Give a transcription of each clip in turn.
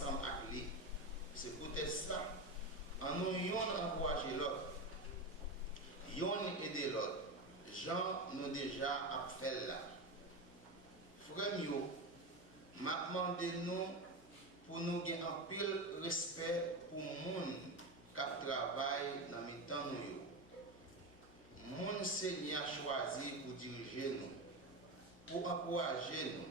ensemble avec lui. C'est peut-être ça. En nous, on encourager l'autre. On aider l'autre. Jean nous déjà a fait là. Frère, m'a demandé nous pour nous gagner un pile respect pour le monde qui travaille dans le temps nous. Mon Seigneur a choisi pour diriger nous, pour encourager nous.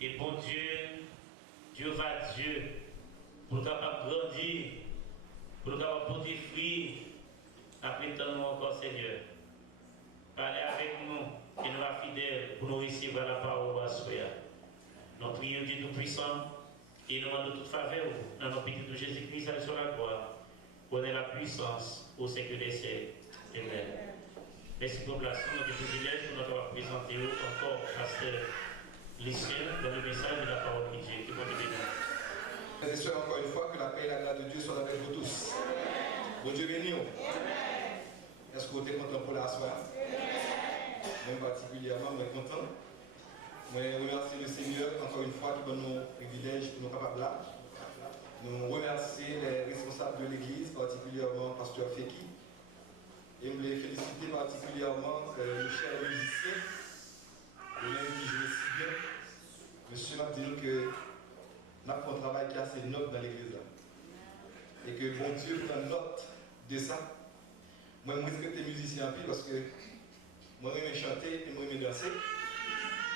Et bon Dieu va Dieu, pour capable grandir, pour capable porter fruit, après tant nous encore Seigneur. Parlez avec nous et nous va fidèles pour nous recevoir la parole à soi. Nous prions Dieu Tout-Puissant et nous demandons toute faveur dans notre petit de Jésus-Christ sur la gloire. Connaît la puissance au siècle des siècles. Amen. Merci pour la place, notre privilège pour nous présenter encore Pasteur Lucien dans le message de la parole de Dieu. Que bon Dieu bénisse. Frères et sœurs, encore une fois, que la paix et la grâce de Dieu soient avec vous tous. Bon Dieu béni. Est-ce que vous êtes content pour la soirée? Moi particulièrement, je suis content. Je remercie le Seigneur encore une fois qui donne nos privilèges pour nous capables là. Nous remercions les responsables de l'Église, particulièrement Pasteur Feki. Et nous les féliciter particulièrement le cher musicien, le même qui joue si bien. Monsieur m'a dit que nous avons un travail qui est assez noble dans l'église. Et que bon Dieu prend note de ça. Moi, je respecte les musiciens parce que moi, je chanter et moi, je danser.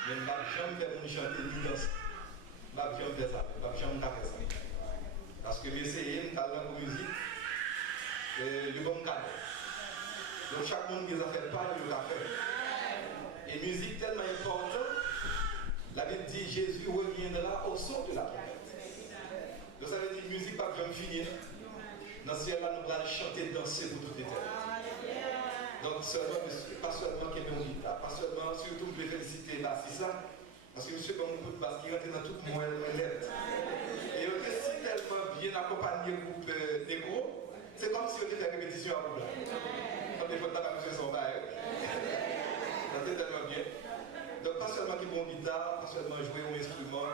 Mais je ne vais jamais faire chanter ni danser. Je ne vais jamais faire ça. Je ne vais jamais faire ça. Parce que j'essaie de faire la musique, le bon cadre. Donc chaque monde qui a fait pas, il l'a fait. Et musique tellement importante, la Bible dit Jésus reviendra au son de la trompette. Donc ça veut dire musique pas bien finir. Dans ce ciel-là, nous allons chanter, danser pour toute l'éternité. Donc seulement, pas seulement qu'il y ait une guitare, pas seulement, surtout je vais féliciter Bassissa, parce que monsieur comme beaucoup de basse qui rentre dans toute mon net. Et le si tellement bien accompagné le groupe d'écho, c'est comme si on était en répétition à vous. Quand il faut pas faire son bail. C'est tellement bien. Donc pas seulement qu'il y ait une guitare, pas seulement jouer un instrument,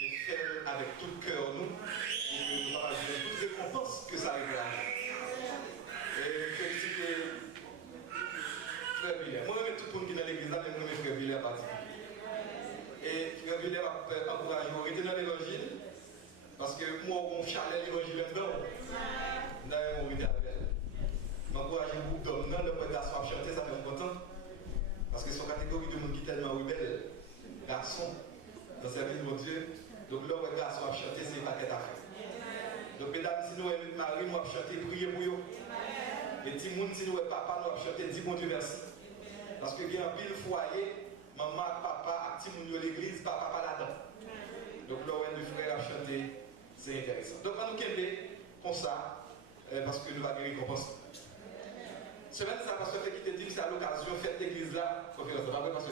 mais faire avec tout le cœur nous, et nous partager toutes les récompenses que ça réclame. Et féliciter Frère Villers. Moi-même, tout le monde qui est dans l'église, même moi, Frère Villers en particulier. Et Frère Villers m'a encouragé à rester dans l'évangile, parce que moi, on chalait l'évangile dedans. D'ailleurs, on était avec elle. M'encourage un groupe d'hommes, non, le président à chanter, ça me fait content. Parce que son catégorie de monde qui est tellement rebelle, garçon, dans sa vie de mon Dieu. Donc là, le garçon à chanter, c'est pas qu'elle a fait. Donc, mesdames, si nous sommes mariés, nous allons chanter, prier pour eux. Et si nous sommes papa, nous allons chanter, dis mon Dieu merci. Parce que il y a un pile foyer, maman, papa, si nous sommes à l'église, papa, là-dedans. Donc là, le frère a chanté, c'est intéressant. Donc, on nous quitter comme ça, parce que nous allons récompenser. Semaine, ça parce que qui te dit que c'est à l'occasion de faire l'église là, conférence, pas vrai parce que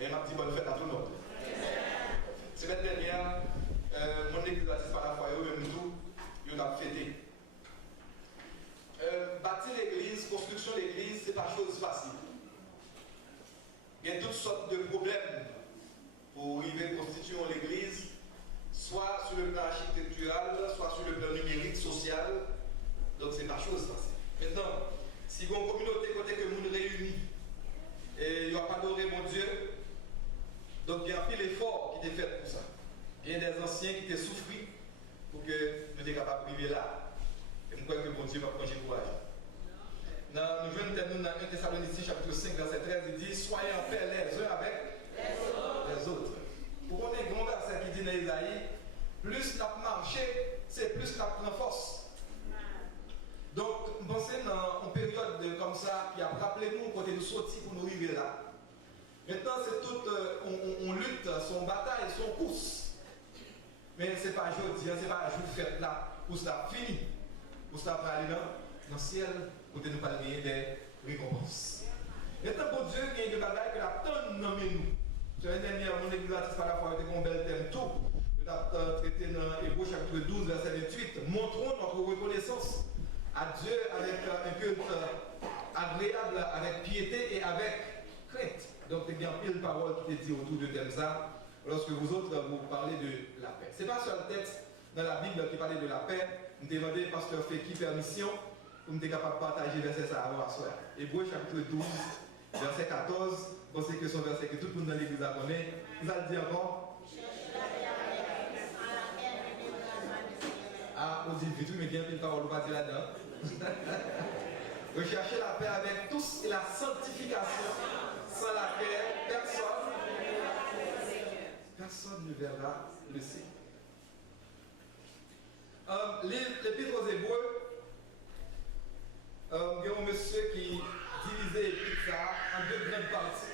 et m'a dit bonne fête à tout le monde. Semaine dernière, mon église baptiste par la foi, même tout, il a fêté. Bâtir l'église, construction de l'église, c'est pas chose facile. Il y a toutes sortes de problèmes pour arriver à constituer l'église, soit sur le plan architectural, soit sur le plan numérique, social. Donc c'est pas chose facile. Maintenant, si vous avez une communauté côté que vous nous réunissez et il n'y a pas adoré mon Dieu, donc il y a un peu d'effort qui est fait pour ça. Il y a des anciens qui ont souffert pour que nous soyons capables de vivre là. Et je crois que mon Dieu va prendre courage. Nous venons dans 1 Thessaloniciens chapitre 5, verset 13, il dit soyez en paix les uns avec les autres. Pour qu'on ait un grand verset qui dit dans Isaïe, plus nous marché, c'est plus nous prenons force. Donc, pensez dans une période comme ça, qui a rappelé nous quand nous sortis pour nous arriver là. Maintenant, c'est tout, on lutte, son bataille, son course. Mais ce n'est pas aujourd'hui, ce n'est pas un jour fait là, pour ça fini. Pour ça aller dans le ciel, pour nous parler des récompenses. Maintenant, pour Dieu, il y a des bagailles que la tonne nommé nous. L'année dernière, mon église baptiste par la foi était un bel thème tout. Nous avons traité dans Hébreux chapitre 12, verset 28. Montrons notre reconnaissance à Dieu avec un culte agréable, avec piété et avec crainte. Donc, il y a une parole qui te dit autour de thème ça, lorsque vous autres vous parlez de la paix. Ce n'est pas seul texte dans la Bible qui parlait de la paix. Nous demandons, pasteur Feki, permission pour nous être capable de partager verset ça avant à soir. Hébreux chapitre 12, verset 14. Bon, c'est que son verset que tout le monde dans l'église a connaît. Vous allez dire encore. Ah, on dit vite, mais bien une parole, on va dire là-dedans. Recherchez la paix avec tous et la sanctification, sans laquelle personne il verra le signe. L'Épître aux Hébreux, il y a un monsieur qui divisait l'Épître en deux grandes parties.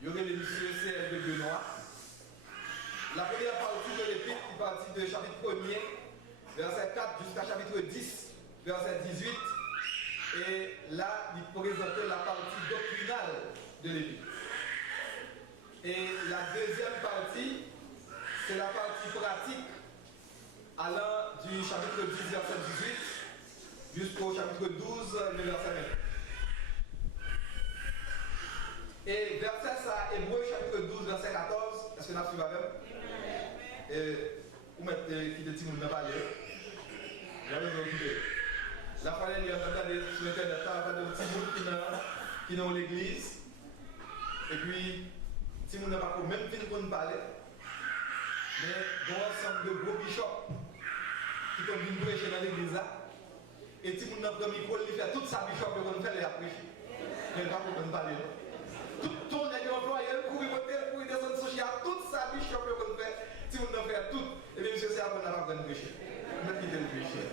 Il y aurait le monsieur CL de Benoît. La première partie de l'Épître, qui partit de chapitre 1er, verset 4 jusqu'à chapitre 10, verset 18. Et là, il présentait la partie doctrinale de l'Épître. Et la deuxième partie, c'est la partie pratique, allant du chapitre 10, verset 18, jusqu'au chapitre 12, le verset 20. Et verset ça, Hébreu chapitre 12, verset 14, est-ce que nous suivons même? Vous mettez qui de Timoun dans parler. La fois dernière, on a regardé sur Internet, on a regardé Timoun qui est dans l'église. Et puis, Timoun n'a pas même fini pour nous parler. Mais il y a un ensemble de gros bishops qui sont venus prêcher dans l'église là. Et Timoun n'a pas mis pour lui faire toute sa bishop pour nous faire les prêcher. Mais il n'a pas pour nous parler. Tout ton employé, il courir pour descendre sur Chia, toute sa bishop pour nous faire. Timoun n'a fait tout. Et bien, monsieur, c'est après qu'on n'a pas besoin de prêcher. On a quitté le prêcher.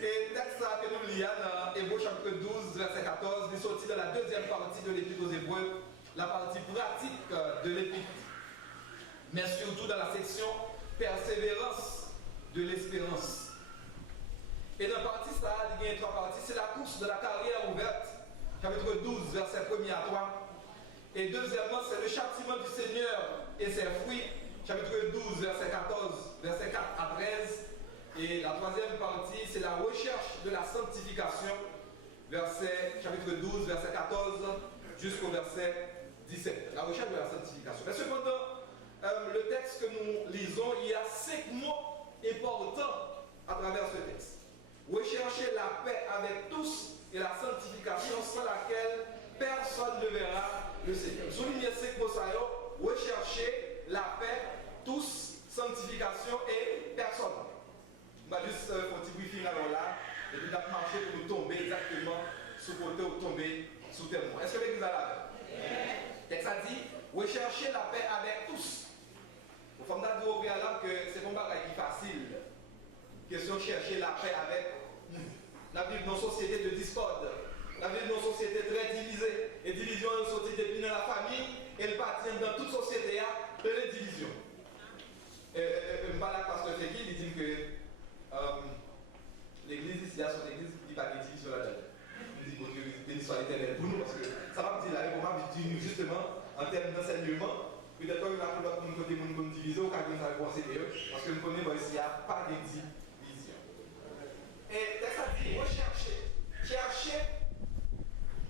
Et le texte que nous lisons dans Hébreux chapitre 12, verset 14, il sorti dans la deuxième partie de l'Épître aux Hébreux, la partie pratique de l'Épître, mais surtout dans la section persévérance de l'espérance. Et dans la partie ça, il y a trois parties, c'est la course de la carrière ouverte, chapitre 12, verset 1er à 3. Et deuxièmement, c'est le châtiment du Seigneur et ses fruits, chapitre 12, verset 14, verset 4 à 13. Et la troisième partie, c'est la recherche de la sanctification, chapitre 12, verset 14, jusqu'au verset 17. La recherche de la sanctification. Mais cependant, le texte que nous lisons, il y a 5 mots importants à travers ce texte. Rechercher la paix avec tous et la sanctification sans laquelle personne ne verra le Seigneur. Soulignez 5 mots, rechercher la paix, tous, sanctification et personne. On va juste faire un petit briefing alors là, et puis on va marcher pour nous tomber exactement sous côté ou tomber sous témoin. Est-ce que l'église a la paix? Et ça dit, rechercher la paix avec tous. Il faut dire au préalable que c'est un bagage qui est facile. Question de chercher la paix avec nous. La Bible dans une société de discorde. La Bible dans une société très divisée. Et division est sortie depuis dans la famille, et elle partit dans toute société de les divisions. Je parle avec le pasteur Fekil, il dit que l'église ici, son église, il n'y a pas de division là-dedans. Il dit que Dieu bénisse soit l'éternel pour nous, parce que ça va me dire là, comment je dis justement, en termes d'enseignement, peut-être qu'il y a un côté de division, ou quelqu'un va penser mieux, parce que nous connaissons ici, il n'y a pas de division. Et ça dit, rechercher, chercher,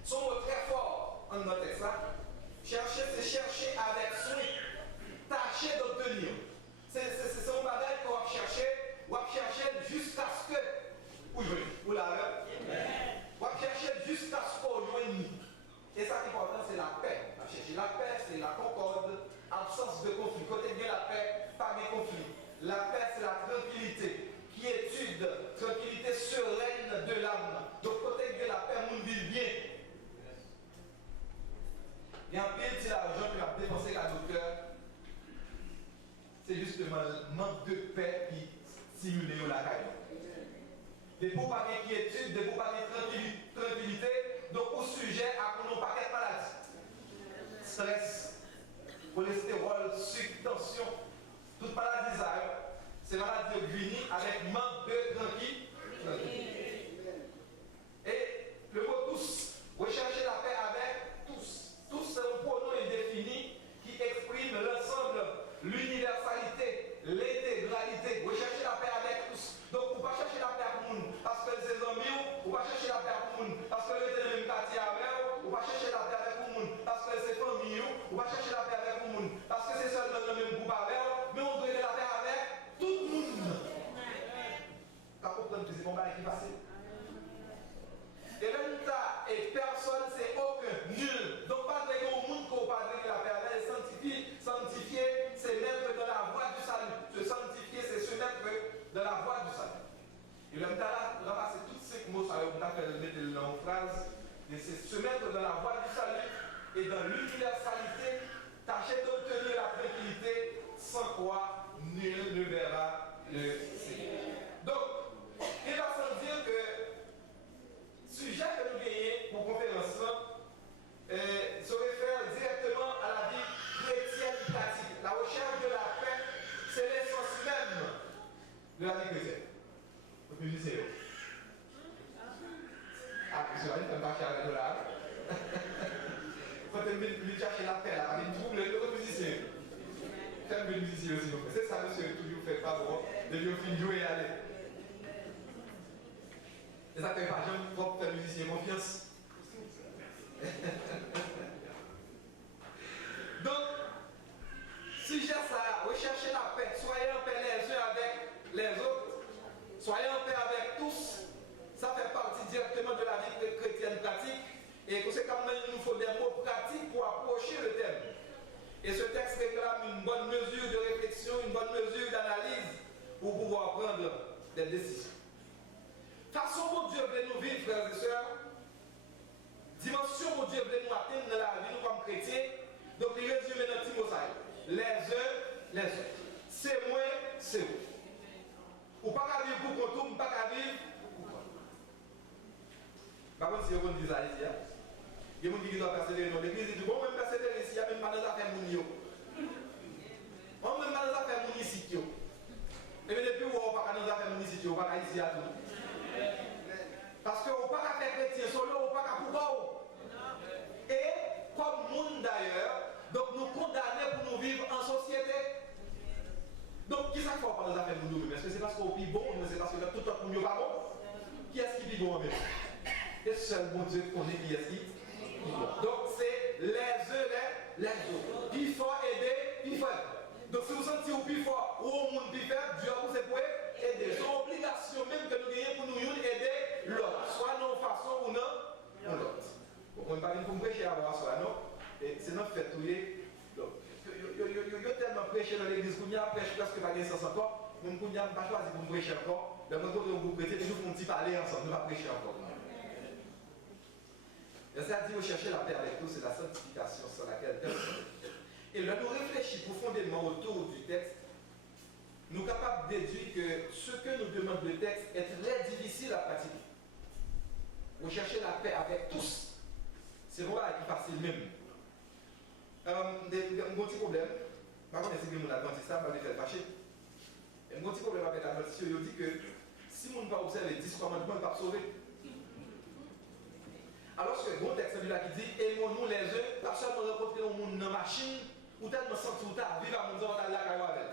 son mot très fort en notre texte là. Chercher, c'est chercher avec soin, tâcher d'obtenir. C'est un bagage qu'on va chercher. On va chercher jusqu'à ce que. Vous l'avez? On va chercher jusqu'à ce qu'on joigne. Et ça qui est important, c'est la paix. On va chercher la paix, c'est la concorde, absence de conflit. Côté bien la paix, pas de conflit. La paix, c'est la tranquillité, quiétude, tranquillité sereine de l'âme. Donc côté bien la paix, on vit bien. Il y a un peu de l'argent qui va dépenser à nos cœurs. C'est justement le manque de paix qui stimule la caille. Des beaux paquets d'inquiétude, des beaux paquets de tranquillité, donc au sujet à nos paquets de maladies. Stress, cholestérol, sucre, tension, toute maladie, c'est maladie viennent avec manque de tranquillité. Et le mot tous, rechercher la paix avec tous. Tous, c'est un pronom indéfini qui exprime l'ensemble, l'universalité, l'intégralité. Rechercher la paix avec tous. Donc, on ne va pas chercher la paix pour nous parce que c'est amis, on va chercher la paix pour nous parce que c'est le même quartier avec, on va chercher la paix avec nous parce que c'est famille, on va chercher la paix avec nous parce que c'est seulement le même groupe avec, mais on doit la paix avec tout le monde. T'as compris que c'est un bagage qui est facile. Et même ça, et personne, c'est aucun, nul. Donc, pas de au monde qu'on parle de la paix avec, sanctifier, c'est mettre dans la voie du salut. Se sanctifier, c'est se mettre dans la voie du salut. Et le temps là, ramasser tous ces mots, ça va faire mettre en phrase, mais c'est se mettre dans la voie du salut et dans l'universalité, tâchez d'obtenir la tranquillité, sans quoi nul ne verra le Seigneur. Donc, il va sans dire que sujet que nous gagnons pour conférence se réfère directement à la vie chrétienne pratique. La recherche de la paix, c'est l'essence même de la vie chrétienne. Vous musicien. Ah, je vais ne pas chercher de là. Quand tu cherches la paix, là, il trouve le musicien. Faites le musicien aussi. C'est ça, monsieur, toujours fait pas bon. De lui offrir jouer et aller. Et ça fait pas, j'aime propre faire musicien confiance. Donc, sujet ça, recherchez la paix, soyez en paix les uns avec les autres, soyez en paix avec tous. Ça fait partie directement de la vie chrétienne pratique. Et conséquemment, il nous faut des mots pratiques pour approcher le thème. Et ce texte réclame une bonne mesure de réflexion, une bonne mesure d'analyse pour pouvoir prendre des décisions. Façon dont Dieu veut nous vivre, frères et sœurs, dimension dont Dieu veut nous atteindre dans la vie, nous comme chrétiens, donc il résume dans Timothée. Les uns, les autres. C'est moi, c'est vous. Ou pas qu'à vivre pour qu'on tourne, pas qu'à vivre pour qu'on. Par contre, si on dit ça ici, il y a des gens qui doivent persévérer dans l'église, ils disent bon, même persévérer ici, il y a même pas dans les affaires mounio. On même pas dans les affaires municipaux. Et bien depuis où on va pas dans les affaires municipaux, on va pas ici à tout. Parce qu'on ne peut pas faire chrétien solo, on ne peut pas pour et comme monde d'ailleurs, donc nous condamner pour nous vivre en société. Donc qui ça qu'il faut pas dans les affaires mounio? Est-ce que c'est parce qu'on vit bon ou c'est parce que tout le monde n'est pas bon? Qui est-ce qui vit bon en même? Et seul bon Dieu connaît qui est-ce qui vit bon. Donc c'est les uns les autres. Plus fort aider, plus faible. Donc si vous sentez au plus fort ou au monde plus faible, Dieu vous pour aider. C'est une obligation même que nous gagnons pour nous aider l'autre. Soit non façon ou non l'autre. Bon, on ne va pas venir pour me prêcher à voir ça, non? Et c'est notre fait tout. Donc, il y a tellement prêché dans l'église qu'on y a prêché presque pas de sens encore. Même qu'on n'y a pas choisi pour me prêcher encore. Le moment où vous prêtez, toujours pour un petit parler ensemble, ne pas prêcher encore. Et ça dit rechercher la paix avec tous, c'est la sanctification sur laquelle personne. Et là, nous réfléchissons profondément autour du texte. Nous sommes capables de déduire que ce que nous demande le texte est très difficile à pratiquer. Rechercher la paix avec tous, c'est vraiment facile même. Un petit problème, par contre, c'est que mon adventiste, ça va les faire fâcher. Un petit problème avec l'adventiste, il dit que si on ne va pas observer les 10 commandements, on ne va pas sauver. Alors que le bon texte là qui dit aimons-nous les uns, pas seulement rencontrer un monde dans la machine, ou tellement senti ou tard, vivre à mon temps, la caille avec.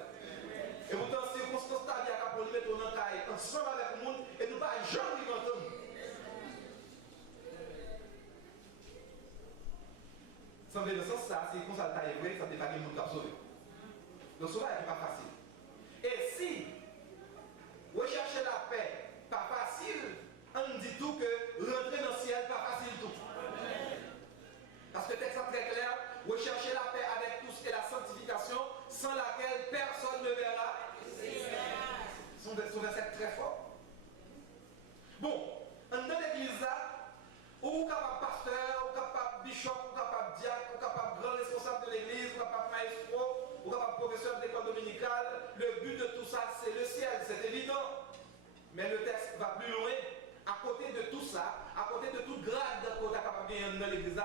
Et pourtant, circonstance ta vie à pour nous mettre dans la caille, ensemble avec le monde, et nous pas jamais l'entendre. Sans le sens ça, c'est comme ça le vrai, ça ne dépend pas de monde qui a sauvé. Donc cela n'est pas facile. Et si rechercher la paix, pas facile, on dit tout que rentrer dans le ciel, pas facile tout. Parce que le texte est très clair, rechercher la paix avec tous et la sanctification, sans laquelle personne ne verra. Son verset très fort. Bon, dans l'église là, ou capable pasteur, ou capable bishop, ou capable diacre, ou capable grand responsable de l'église, ou capable maestro, ou capable professeur d'école dominicale, le but de tout ça, c'est le ciel, c'est évident. Mais le texte va plus loin. À côté de tout ça, à côté de toute grade qu'on est capable de gagner dans l'église,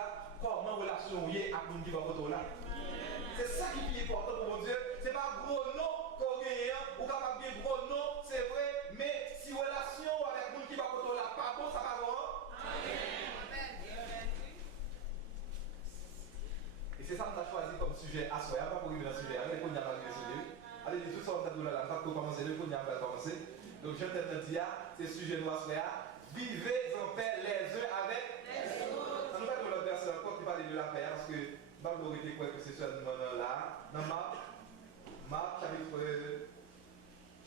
comment relation est avec le monde qui va voter là. C'est ça qui est important pour mon Dieu. Ce n'est pas un gros nom qu'on gagne, ou capable de gagner gros nom, c'est vrai, mais si relation avec le monde qui va voter là, pas bon, ça va bon. Et c'est ça que tu as choisi comme sujet à soi, pas pour arriver dans le sujet, allez, qu'on n'y a pas de sujet. Allez, tout ça, on t'a là, pas pour commencer, le qu'on n'y a pas commencé. Donc, je t'ai dit, c'est le sujet de la soi. Vivez en paix les uns avec les autres. On ne va pas l'autre verset encore qui parle de la paix, parce que Bible était quoi que c'est seulement là. Dans Marc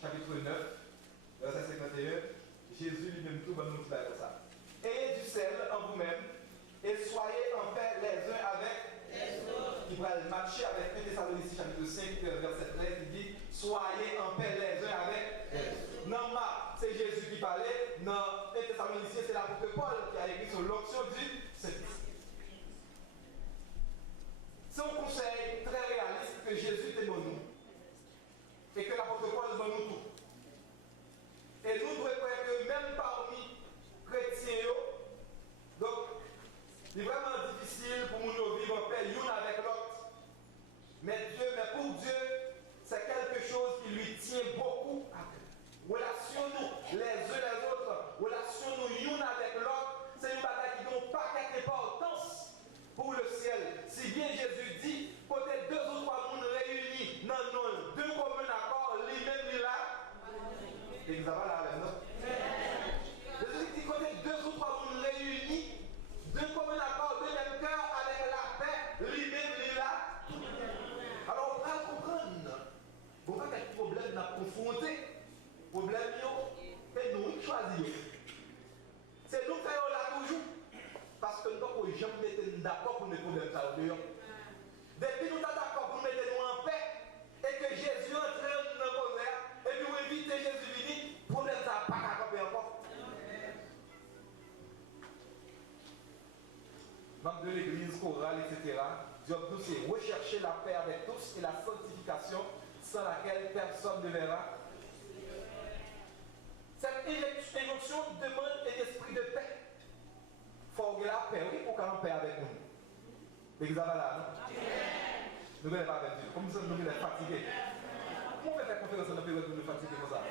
chapitre 9, verset 51, Jésus lui-même tout va nous dire comme ça. Ayez du sel en vous-même et soyez en paix les uns avec les autres. Il va marcher avec 1 Thessaloniciens chapitre 5, verset 13, il dit soyez en paix les uns avec les autres. Dans Marc, c'est Jésus qui parlait. Dans 1 Thessaloniciens, c'est l'apôtre Paul qui a écrit sur l'onction du Saint-Esprit. C'est un conseil très difficile pour nous vivre en paix l'un avec l'autre. Mais pour Dieu, c'est quelque chose qui lui tient beaucoup à cœur. Relationnons les uns les autres, relationnons l'un avec l'autre, c'est une bataille qui n'a pas d'importance pour le ciel. Si bien Jésus dit, peut-être 2 ou 3 mondes réunis, non, deux communs accords, lui-même là. Et vous avez la non? Jésus dit, peut-être 2 ou 3 mondes réunis, 2 communs accords, 2 mêmes cœurs, avec la paix, lui-même là. Alors, on va comprendre. On va quel problème à confronter. Problème, c'est nous qui choisissons. C'est nous qui faisons là toujours. Parce que nous ne pouvons jamais mettre d'accord pour les problèmes. Depuis nous sommes d'accord pour mettre nous en paix, et que Jésus entre dans le colère, et puis vous évitez Jésus venir, le problème n'a pas qu'à camper encore. Membres de l'église, chorale, etc., Dieu nous c'est rechercher la paix avec tous et la sanctification sans laquelle personne ne verra. Cette injonction demande un esprit de paix. Il faut que la paix, oui, pour qu'on ait paix avec nous. L'examen là, non? Nous ne sommes pas avec Dieu. Comme nous sommes fatigués. Comment on fait faire conférence dans la période où nous sommes fatigués comme ça?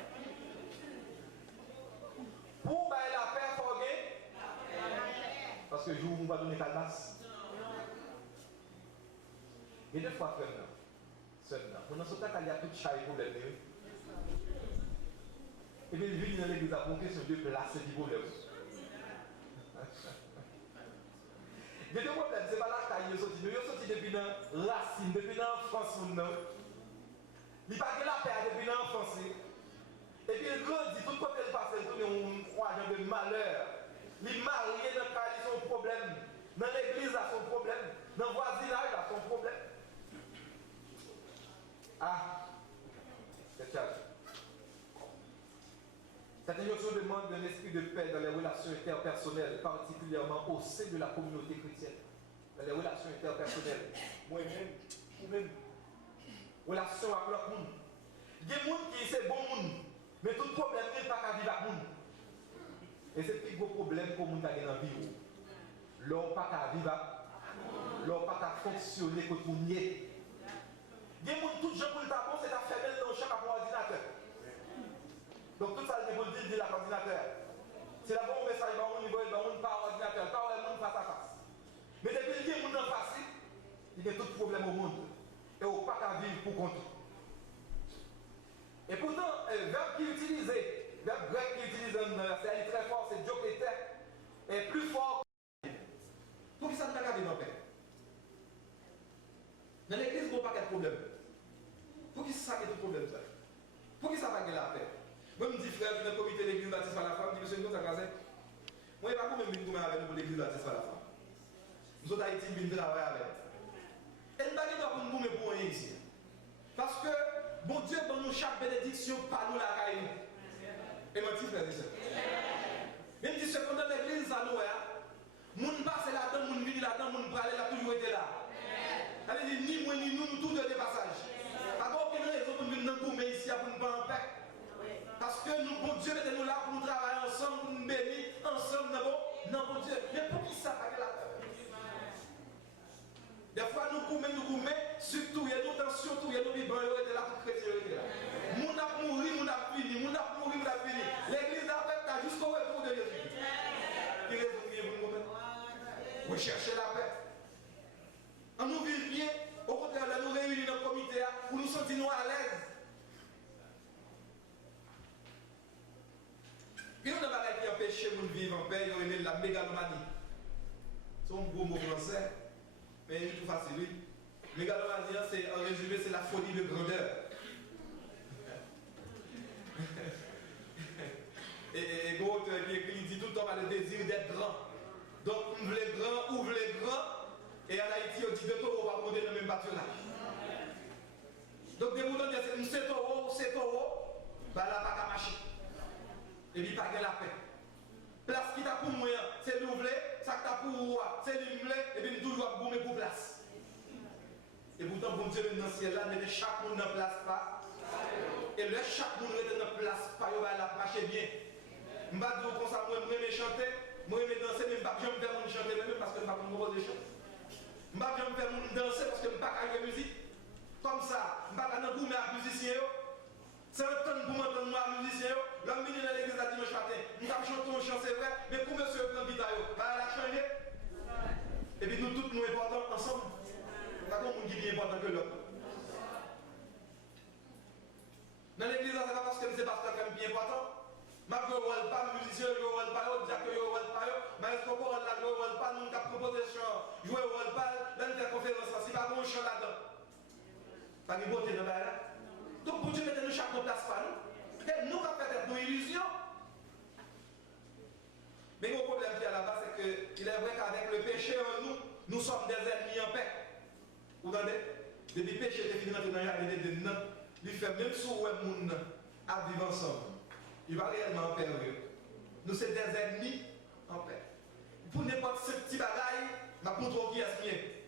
Pour bailler la paix, il faut gagner. Parce que le jour où on va donner calmas. Et deux fois, frère, pendant ce temps, il y a tout chaque problème. Et puis, il vient dans l'église à monter sur 2 places du problème. Il y a 2 problèmes, c'est pas là qu'il y a sorti depuis la racine, depuis l'enfance. Il n'y a pas de la paix depuis l'enfance. Et puis, il grandit, tout côté il passe, il tourne un agent de malheur. Il est marié dans le cas, il a son problème. Dans l'église, il a son problème. Dans le voisinage, il a son problème. Ah, c'est ça. Cette injonction demande un esprit de paix dans les relations interpersonnelles, particulièrement au sein de la communauté chrétienne. Dans les relations interpersonnelles. Moi-même, vous-même. Relation avec l'autre monde. Il y a des gens qui sont bons monde, mais tout problème n'est pas qu'à vivre avec monde. Et c'est le plus gros problème pour les gens qui ont dans la vie. L'on pas qu'à vivre, l'on pas qu'à fonctionner comme tout le monde. Il y a des gens tout gens pour le tabou, c'est à faire dans le champ avec l'ordinateur. Donc tout ça, c'est pour le dire à l'ordinateur. C'est la bonne message, on niveau, on par ordinateur, pas le monde face à face. Mais depuis qu'il y a des gens en face, il y a tout problème au monde. Et on pas qu'à vivre pour compte. Et pourtant, le verbe qui est utilisé, le verbe grec qui est utilisé dans le verset, est très fort, c'est dioklété, est plus fort que pour qui ça ne t'a pas vivre en paix. Dans l'église, il n'y a pas de problème. Pour qui ça fait tout problème ça? Pour qui ça va gagner la paix? Moi, je me dis, frère, je suis dans le comité de l'église baptiste par la femme, je dis, monsieur, nous, ça va faire. Moi, il n'y a pas combien de minutes avec nous pour l'église baptiste par la femme. Nous autres, Haïti, nous travaillons avec. Et nous n'avons pas pour nous pour rien ici. Parce que, bon Dieu, dans nous, chaque bénédiction, par nous la caille. Et mon petit frère, c'est ça. Même si c'est pendant l'église, à nous, moun passe là-dedans, moun vini là-dedans, moun pralé là, toujours été là. Ça veut dire, ni moi, ni nous, nous tous de passage. Pas aucune raison pour nous venir dans le ici, pour nous pas en paix. Parce que nous, bon Dieu, mettez-nous là pour nous travailler ensemble, pour nous bénir ensemble, non, bon Dieu. Mais pour qui ça va la paix? Des fois, nous coumons, surtout, il y a nos tensions, il y a nos vivants, il y a la chrétienne. Moun a mouru, moun a fini, moun a mouru, moun a fini. L'église a fait jusqu'au retour de Jésus. Qui raison qui est pour nous comprendre? Rechercher la paix. On nous vit bien, au contraire, là, nous réunir dans le comité pour nous sentir à l'aise. Il y a des choses qui empêchent de vivre en paix, il y a la mégalomanie. C'est un gros mot français, mais il est tout facile. Mégalomanie, c'est, en résumé, c'est la folie de grandeur. Et gros auteur qui écrit, il dit tout le temps le désir d'être grand. Donc, on voulait grand, ou voulait grand, et en Haïti, on dit 2 taureaux va monter dans le même pâturage. Donc, des moutons disent, c'est taureau, bah là, pas qu'à marcher. Et puis, pas de la paix. Place qui t'a pour moi, c'est l'ouvler, ça qui t'a pour moi, c'est l'ouvler, et puis nous toujours gommer pour place. Et pourtant, bon Dieu, dans le ciel là, mettez chaque monde dans place pas. Et là, chaque monde est dans place pas, il va la marcher bien. Je ne vais pas dire comme ça, moi, je vais chanter, moi, je vais danser, mais je ne vais pas chanter, même parce que je ne vais pas me chanter. Je ne vais pas faire danser parce que je ne vais pas faire musique. Comme ça, je ne vais pas faire de musicien. C'est un temps pour m'entendre moi, musicien. L'homme venu dans l'église à dimanche matin. Je vais chanter un chant, c'est vrai. Mais pour monsieur prend guitare, elle a changé. Et puis nous tous nous importants ensemble. Pas comme on dit bien important que l'autre. Dans l'église, c'est pas parce que c'est pasteur qui est bien important. Je ne vais pas musicien, je ne vais pas dire que je ne vais pas. Mais est-ce qu'on peut là, je ne vais pas, nous avons proposé le chant. Je ne vais pas, là, nous avons conférence, si pas bon chant là-dedans. Pas de beauté dans là. Donc pour Dieu, mettez-nous chaque place pas nous. Et nous, quand peut-être nos illusions. Mais le problème qui est là-bas, c'est qu'il est vrai qu'avec le péché en nous, nous sommes des ennemis en paix. Vous entendez? Depuis le péché est fini dans la réalité de nous, il fait même si on est monde à vivre ensemble. Il va réellement en paix. Nous sommes des ennemis en paix. Pour n'importe ce petit bagaille, je vais montrer qui est-ce qui est.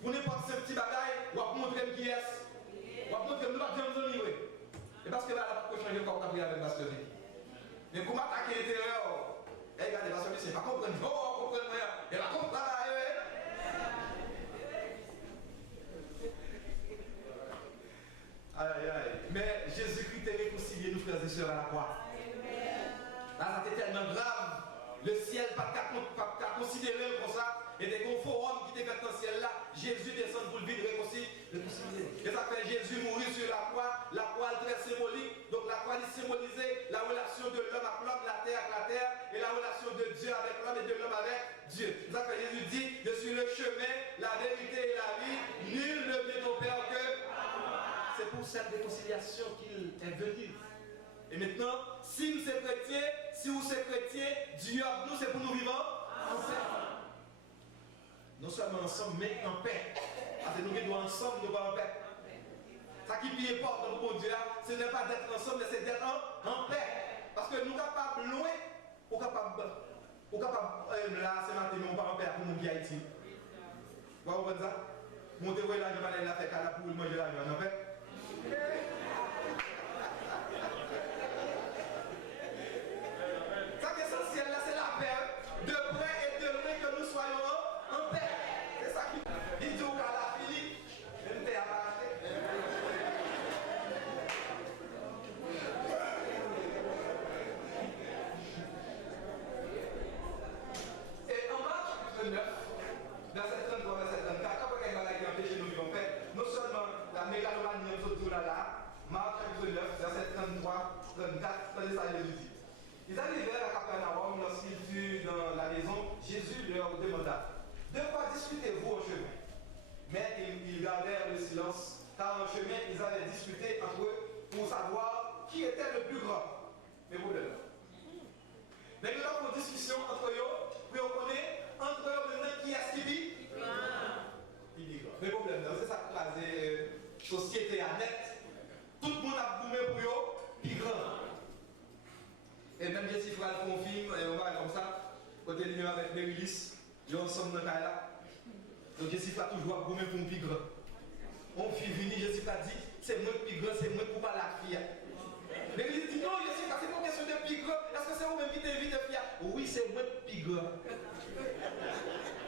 Pour n'importe ce petit bagaille, je vais montrer qui est-ce. Je vais montrer que nous ne sommes pas bien. Et parce que là, il faut changer le corps avec la pasteur. Mais pour m'attaquer l'intérieur, regardez, la pasteur, c'est pas comprendre. Oh, comprendre rien. Et la comprendre. Aïe, aïe. Mais Jésus-Christ est réconcilié, nous frères et sœurs, à la croix. Là, ça c'était tellement grave. Le ciel pas qu'à considérer comme ça. Et des forum qui étaient faits dans le ciel là, Jésus descend pour le vide réconcilier. Et ça fait Jésus mourir sur la croix est très symbolique. Donc la croix est symbolisée la relation de l'homme avec l'homme, la terre avec la terre, et la relation de Dieu avec l'homme et de l'homme avec Dieu. Ça fait Jésus dit, je suis le chemin, la vérité et la vie, nul ne vient au Père que. C'est pour cette réconciliation qu'il est venu. Et maintenant, si nous sommes chrétiens, si vous êtes chrétiens, Dieu a nous, c'est pour nous vivre ensemble. Non seulement ensemble, mais en paix. Parce que nous vivons ensemble, nous pas en paix. Ça qui est important pour Dieu, ce n'est pas d'être ensemble, mais c'est d'être en paix. Parce que nous sommes capables loin, nous sommes capables là, c'est matin, mais on pas en paix pour nous qui Haïti. Vous comprenez ça? Montez là, je vais aller la faire là pour manger là, je vais en paix. Ça qui est essentiel là, c'est la paix. De près et de loin que nous soyons en paix. C'est ça qui dit tout à la fini. Même paix à parler. Et en Marc chapitre 9, verset 33, verset 34, quand on regarde la empêché nous vivons en paix, non seulement la mégalomanie nous tout là, Marc chapitre 9, verset 33, 34, regardez ça, Jésus dit. Ils arrivèrent à Capernaum lorsqu'ils furent dans la maison. Jésus leur demanda, de quoi discutez-vous au chemin? Mais ils gardèrent le silence, car en chemin, ils avaient discuté entre eux pour savoir qui était le plus grand. Mais vous le mais nous avons une discussion entre eux, puis on connaît entre eux maintenant qui est-ce qui vit? Qui vit grand. Mais problème, c'est ça que la société à net. Tout le monde a boumé pour eux, qui grand. Et même Jessica le confirme, et on va comme ça, côté lui avec Mérilis, ils sont ensemble dans le cas là. Donc Jessica toujours boumé pour un plus grand. On fit venir, Jessica dit, c'est moi le plus grand, c'est moi pour pas la fille. Mérilis dit non, Jessica, c'est pas question de plus grand. Est-ce que c'est vous-même qui t'invite de fille? Oui, c'est moi le plus grand.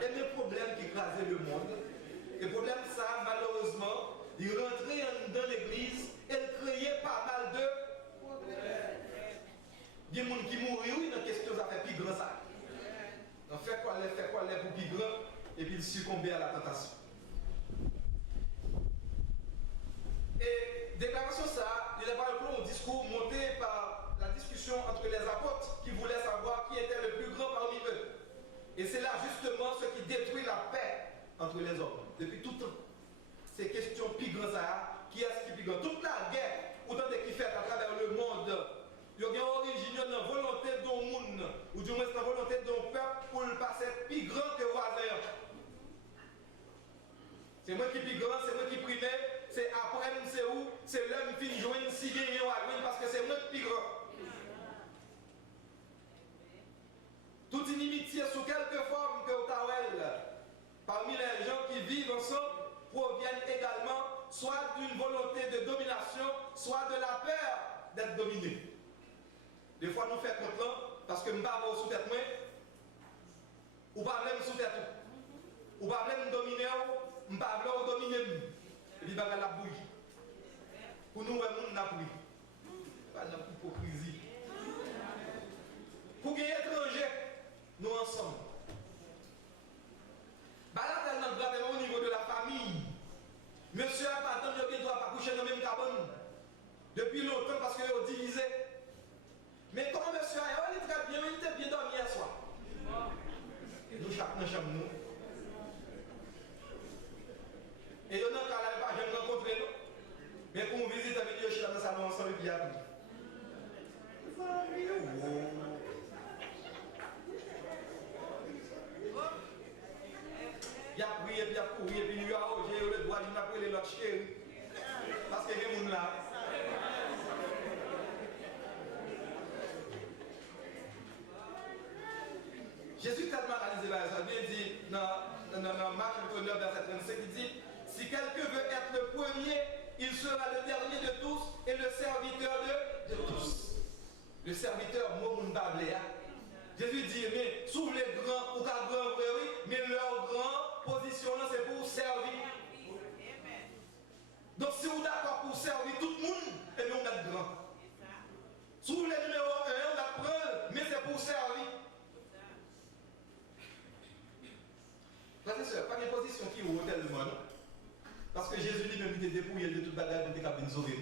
Et le problème qui écrasait le monde, le problème ça, malheureusement, il rentrait dans l'église et il créait pas mal de problèmes. Il y a des gens qui mourent, oui, dans la question, ça fait plus grand ça. On fait quoi les pour plus grand, et puis il succombe à la tentation. Et déclaration ça, il est par exemple un discours monté par la discussion entre les apôtres qui voulaient savoir qui était le plus grand parmi eux. Et c'est là justement ce qui détruit la paix entre les hommes. Depuis tout le temps. Ces questions plus grand ça, qui est-ce qui est plus grand? Toute la guerre, autant de qui fait à travers le monde, il y a une origine, une volonté d'un monde, ou du moins une volonté d'un peuple pour le passer plus grand que voisin. C'est moi qui plus grand, c'est moi qui primais, c'est après, c'est où, c'est l'homme qui joint si gagné parce que c'est moi qui plus grand. Toute inimitié sous quelque forme que Otawel, parmi les gens qui vivent ensemble, proviennent également soit d'une volonté de domination, soit de la peur d'être dominé. Des fois, nous faisons content parce que nous ne sommes pas sous tête, ou pas même sous tête. Ou pas même dominer, ou pas ou dominer. Et puis, la bouille. Pour nous, on n'a pris. Pas d'hypocrisie. Pour gagner étranger, nous ensemble. Bah là, tellement grave au niveau de la famille. Monsieur a pas tant de droit pas coucher dans le même carbone. Depuis longtemps parce qu'il est divisé. Mais comment monsieur a il est très bien, il était bien dormi hier soir. Et nous, chaque dans chambre, nous. Et on n'a pas jamais rencontré nous. Mais pour nous visiter avec Dieu, je suis dans le salon ensemble et puis il y a tout. Il a prié, puis il a couru, et puis il lui a arrogé le doigt, il a pris l'autre chéri. Parce qu'il y a des gens là. Jésus tellement analysé ça, bien dit dans Marc 9, verset 35, il dit si quelqu'un veut être le premier, il sera le dernier de tous et le serviteur de tous. Le serviteur, moi, mon babléa. Jésus dit, mais sous les grands, ou qu'à grand vrai, oui, mais leur grand position là, c'est pour servir. Donc si vous êtes d'accord pour servir tout le monde, et bien on est grand. Sous les numéros 1, on va prendre, mais c'est pour servir. Frères et sœurs, pas une position qui est au tellement. Parce que Jésus lui-même était dépouillé de toute bagarre pour nous sauver.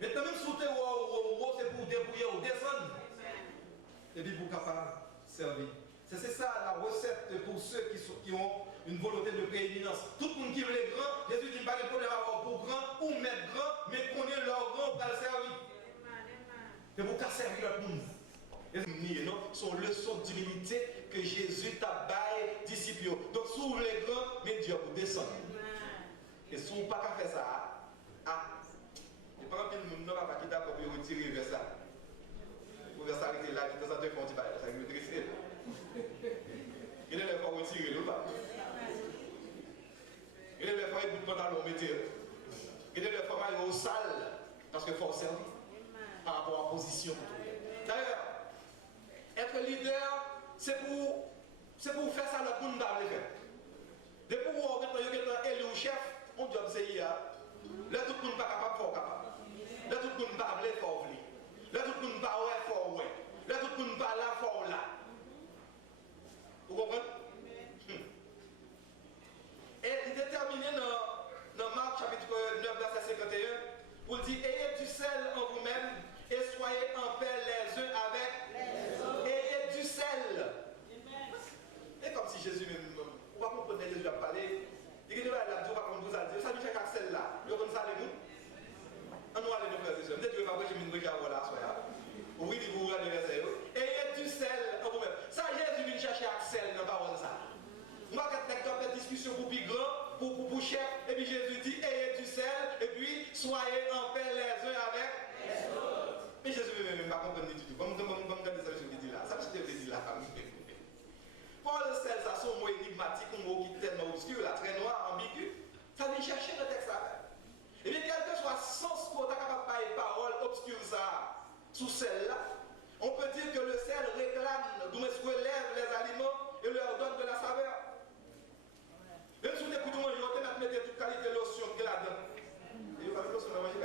Maintenant, même si vous êtes haut, c'est pour dépouiller ou descendre. Et puis pour capable servir. C'est ça la recette pour ceux qui ont une volonté de prééminence. Tout le monde qui veut les grands, Jésus dit pas de problème à avoir pour grand ou mettre grand, mais qu'on est leur grand pour le servir. Et pour qu'à servir le monde. Et non, sont leçons d'humilité que Jésus t'a baillé disciples. Donc, si vous les grands, mais Dieu vous descend. Et si vous n'avez pas faire ça, et par exemple, nous n'avons pas quitté pour retirer vers ça. Pour vers ça, arrêter là, qui est dans un fond, ça me dresse. Il est là pour retirer, nous pas. Il est là pour être pantalon, mettez. Il est là pour aller au salle, parce qu'il faut servir par rapport à la position. D'ailleurs, être leader, c'est pour faire ça le monde dans le faire. Depuis que vous êtes élu au chef, on job c'est hier. Là, tout le monde n'est pas capable de faire capable. Là, tout le monde n'est pas capable de faire. Là, tout le monde n'est pas capable de faire. Là, tout le monde n'est pas là pour là. Vous comprenez? Et il est terminé dans Marc chapitre 9, verset 51, pour dire ayez du sel en vous-même et soyez en paix les uns avec les autres. Ayez du sel. Et comme si Jésus même, on va comprendre que Jésus a parlé. Il dit là, Dieu va comprendre ça. Ça lui fait qu'à celle-là. Vous comprenez ça, les mots? On va aller nous faire des choses. Peut-être que je vais pas voir, je vais me dire, voilà, soyez. Oui, vous regardez les verset. Ayez du sel en vous-même. Ça, Jésus vient chercher à sel dans la parole ça. On va faire une discussion pour plus grand, pour chef, et puis Jésus dit ayez du sel, et puis soyez en paix les uns avec les autres. Mais Jésus ne veut même pas comprendre du tout. Comme regarder ça, je dis là. Ça, je te dis là. Pour le sel, ça, c'est un mot énigmatique, un mot qui est tellement obscur, là, très noir, ambigu. Ça vient chercher le texte là. Et bien, quel que soit le sens qu'on est capable de parler paroles obscures, ça, sous celle-là, on peut dire que le sel réclame, d'où est-ce que lève les aliments et leur donne de la saveur. Même si vous écoutez mon jour, vous mettez toute qualité de lotion qui est là-dedans. Et vous avez lotion à manger,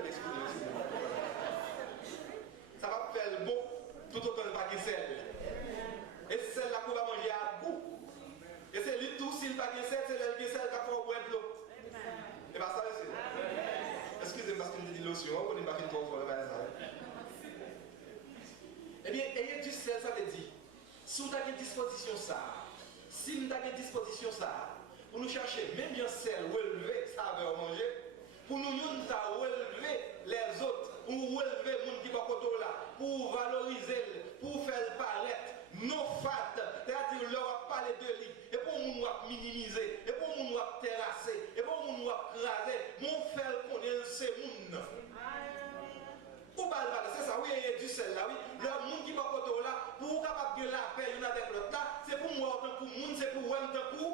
ça va faire le bon tout autant de pas de sel. Et c'est celle-là qu'on va manger à goût. Et c'est lui tout, s'il n'a pas de sel, c'est le sel qui a fait boire de l'eau. Et bien ça, c'est. Excusez-moi parce que je dis lotion, on n'est pas fait trop fort le ça. Eh bien, ayez du sel, ça veut dire, si vous avez une disposition ça, si vous avez une disposition ça, pour nous chercher, même bien sel, relever, ça veut manger, pour nous relever les autres, pour relever les gens qui sont là, pour valoriser, pour faire paraître, non fat, c'est-à-dire leur parler de lui, et pour nous minimiser, et pour nous terrasser, et pour nous craser, mon faire connaître ces gens. C'est ça, oui, il y a du sel là, oui. Le monde qui va côté là, pour capable de la paix une avec l'autre là, c'est pour moi autant pour le monde, c'est pour moi autant pour.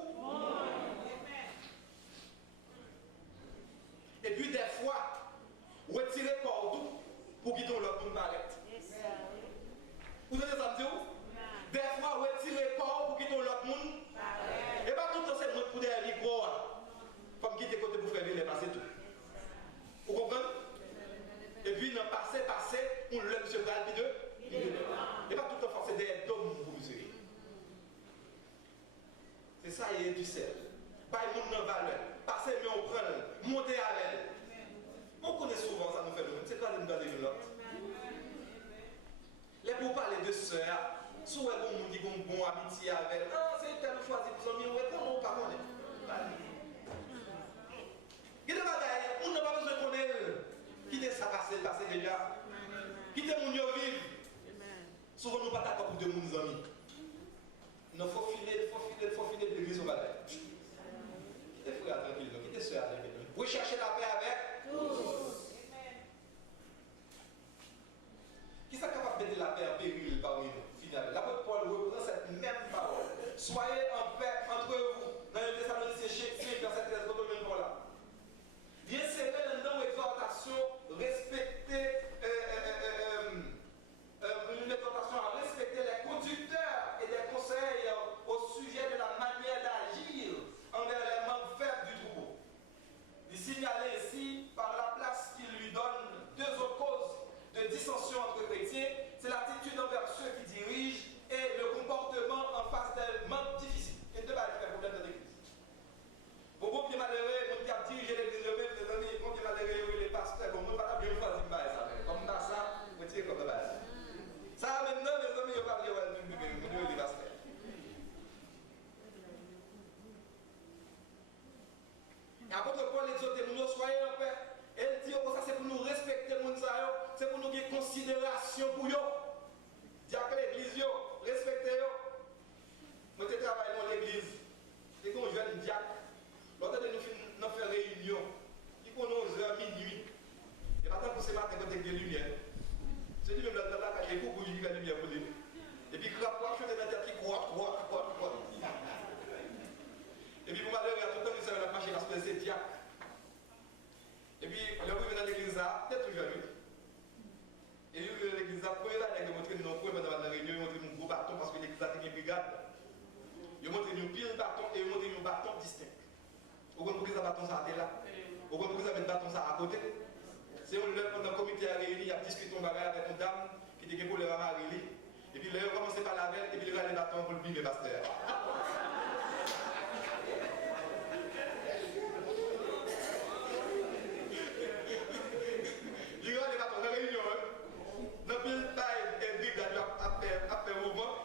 Et puis des fois, retirer partout pour quitter l'autre monde paraître. Vous avez ça me dire? Des fois, retirer partout pour quitter l'autre monde. Et pas tout le temps pour comme quitter côté pour faire les passer tout. Vous comprenez? Et puis, dans passé, on le monsieur Gal, puis deux. Et pas tout le temps forcé d'être d'homme pour mesurer. C'est ça, il y a du sel. Pas le monde dans valeur. Passer, mais on prend, monter avec elle. On connaît souvent ça, nous fait nous. C'est quoi les nous de l'autre? Les pour parler de sœurs, soit on nous dit qu'on bon amitié avec elle. Ah, c'est tel choisi pour son mieux, on ne pas connaître. Il y a des bagailles, on n'a pas besoin de connaître. Quittez ça passer déjà. Quittez mon vivre. Souvent, nous ne sommes pas d'accord pour deux amis. Il faut filer de l'église au bagaille. Quittez frère tranquille, quittez soeur avec nous. Vous cherchez la paix avec tous. Qui est capable de mettre la paix en péril parmi nous? Finalement, l'apôtre Paul reprend cette même parole. Soyez en paix entre vous. Dans le Thessaloniciens 5, verset 13, quand on vient de là. Bien sévère dans l'exhortation, respecter une exhortation à respecter les conducteurs et les conseils au sujet de la manière d'agir envers les membres faibles du troupeau. Il signalait ainsi par la place qu'il lui donne deux autres causes de dissension entre chrétiens, c'est l'attitude envers ceux qui dirigent et le comportement en face des membres difficiles. Et deux balles qui fait problème dans l'église. Pour vous qui malheureux, vous qui avez dirigé l'église, les amis, vous qui malheureux, les pasteurs, comme nous, pas bien choisir ça. Comme ça, vous tirez comme ça. Ça, maintenant, les amis, vous pas bien choisir les pasteurs. Apôtre Paul exhorte nous, soyez en paix. Elle dit que ça c'est pour nous respecter le monde, c'est pour nous avoir considération pour eux. Dis à l'église, respectez-eux. Moi, je travaille dans l'église. Et quand je jeune diacre, l'autre de nous faire réunion, il prend 11h minuit. Et maintenant, pour ce matin, quand il y a des lumières, c'est lui même là, il y a beaucoup de lumière pour lui. Et puis, quand je fais des têtes qui croient. Et puis, pour malheur, il y a tout le temps que ça va marcher parce que c'est diacre. Et puis, on est venu dans l'église, peut-être aujourd'hui. Et il est venu dans l'église, première année, il a montré nos points dans la réunion, il a montré mon gros bâton parce que l'église a une brigade. Il a montré nos pile bâton et il a montré nos bâtons distincts. Vous comprenez pourquoi ce bâton ça a été là? Vous comprenez pourquoi ça met le bâton ça à côté? C'est on l'a pendant le comité à réunir, il a discuté un bagage avec une dame qui était pour le maman à réunir. Et puis, il a commencé par la veille et puis il a les bâtons pour le bible, pasteur.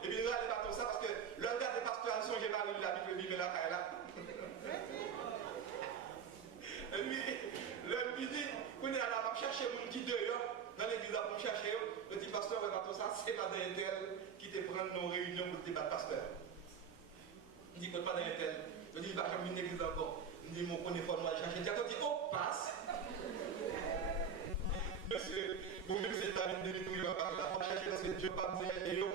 Et puis, il a les bâtons ça parce que le gars des pasteurs sont j'ai pas lu la Bible, la là. Et puis, le midi, on est allé chercher mon qui dehors, dans l'église pour chercher, le dit pasteur, le bâton ça, c'est pas d'un tel qui te prend nos réunions pour débattre pasteur. Il dit, pas d'un tel. Je dis, il va jamais une église encore. Il dit, mon premier fois, moi, chercher. Il dit, oh, passe. Monsieur, vous me dites, c'est un demi-tour, il va pas chercher parce que Dieu va me dire,